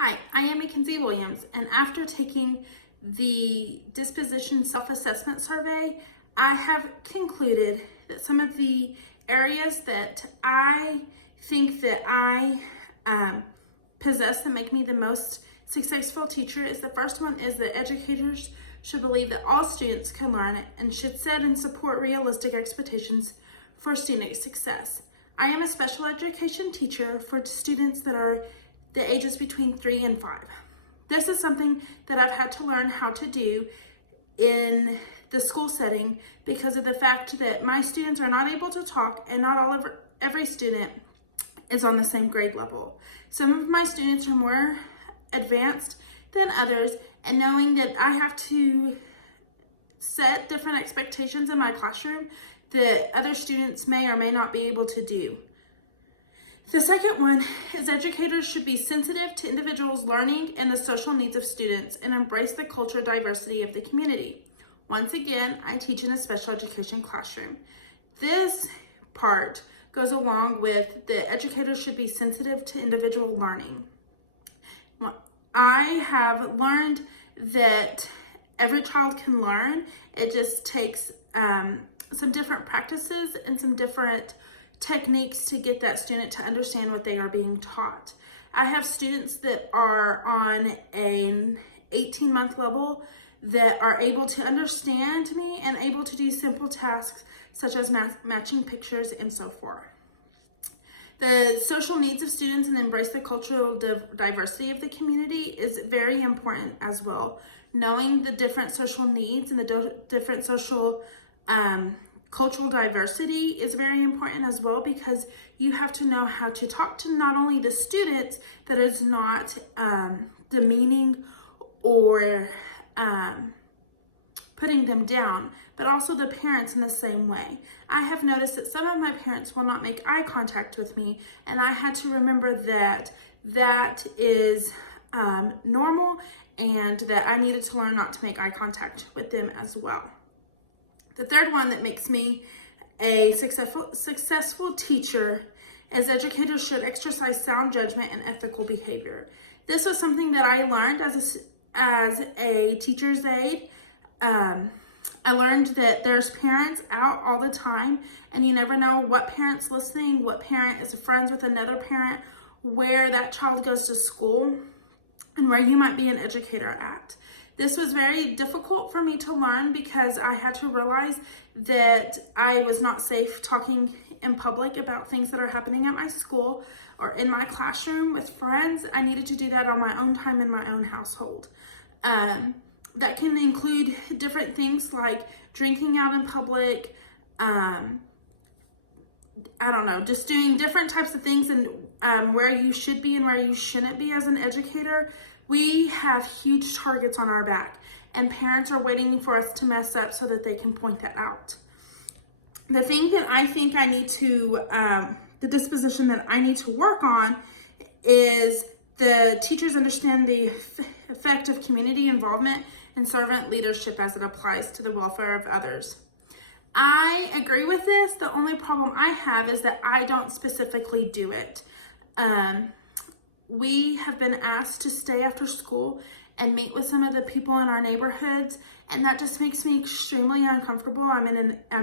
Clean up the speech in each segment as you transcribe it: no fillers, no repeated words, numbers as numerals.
Hi, I am Mackenzie Williams, and after taking the Disposition Self-Assessment Survey, I have concluded that some of the areas that I think that I possess that make me the most successful teacher is the first one is that educators should believe that all students can learn and should set and support realistic expectations for student success. I am a special education teacher for students that are the ages between 3 and 5. This is something that I've had to learn how to do in the school setting because of the fact that my students are not able to talk and not every student is on the same grade level. Some of my students are more advanced than others, and knowing that I have to set different expectations in my classroom that other students may or may not be able to do. The second one is educators should be sensitive to individuals' learning and the social needs of students and embrace the cultural diversity of the community. Once again, I teach in a special education classroom. This part goes along with the educators should be sensitive to individual learning. I have learned that every child can learn. It just takes some different practices and some different techniques to get that student to understand what they are being taught. I have students that are on an 18-month level that are able to understand me and able to do simple tasks such as matching pictures and so forth. The social needs of students and embrace the cultural diversity of the community is very important as well. Knowing the different social needs and the different social cultural diversity is very important as well, because you have to know how to talk to not only the students that is not demeaning or putting them down, but also the parents in the same way. I have noticed that some of my parents will not make eye contact with me, and I had to remember that that is normal and that I needed to learn not to make eye contact with them as well. The third one that makes me a successful teacher is educators should exercise sound judgment and ethical behavior. This was something that I learned as a teacher's aide. I learned that there's parents out all the time, and you never know what parent's listening, what parent is friends with another parent, where that child goes to school, and where you might be an educator at. This was very difficult for me to learn because I had to realize that I was not safe talking in public about things that are happening at my school or in my classroom with friends. I needed to do that on my own time in my own household. That can include different things like drinking out in public, just doing different types of things and where you should be and where you shouldn't be as an educator. We have huge targets on our back, and parents are waiting for us to mess up so that they can point that out. The thing that I think I need to, the disposition that I need to work on is the teachers understand the effect of community involvement and servant leadership as it applies to the welfare of others. I agree with this. The only problem I have is that I don't specifically do it. We have been asked to stay after school and meet with some of the people in our neighborhoods, and that just makes me extremely uncomfortable. I'm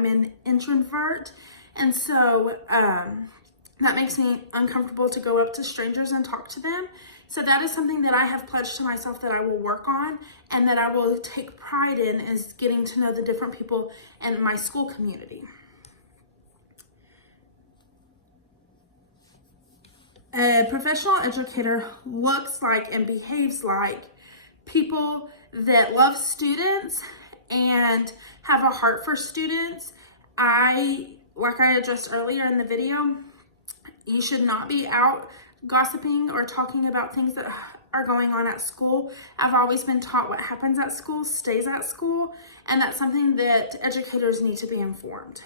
an introvert, and so that makes me uncomfortable to go up to strangers and talk to them. So that is something that I have pledged to myself that I will work on and that I will take pride in, is getting to know the different people in my school community. A professional educator looks like and behaves like people that love students and have a heart for students. Like I addressed earlier in the video, you should not be out gossiping or talking about things that are going on at school. I've always been taught what happens at school stays at school, and that's something that educators need to be informed.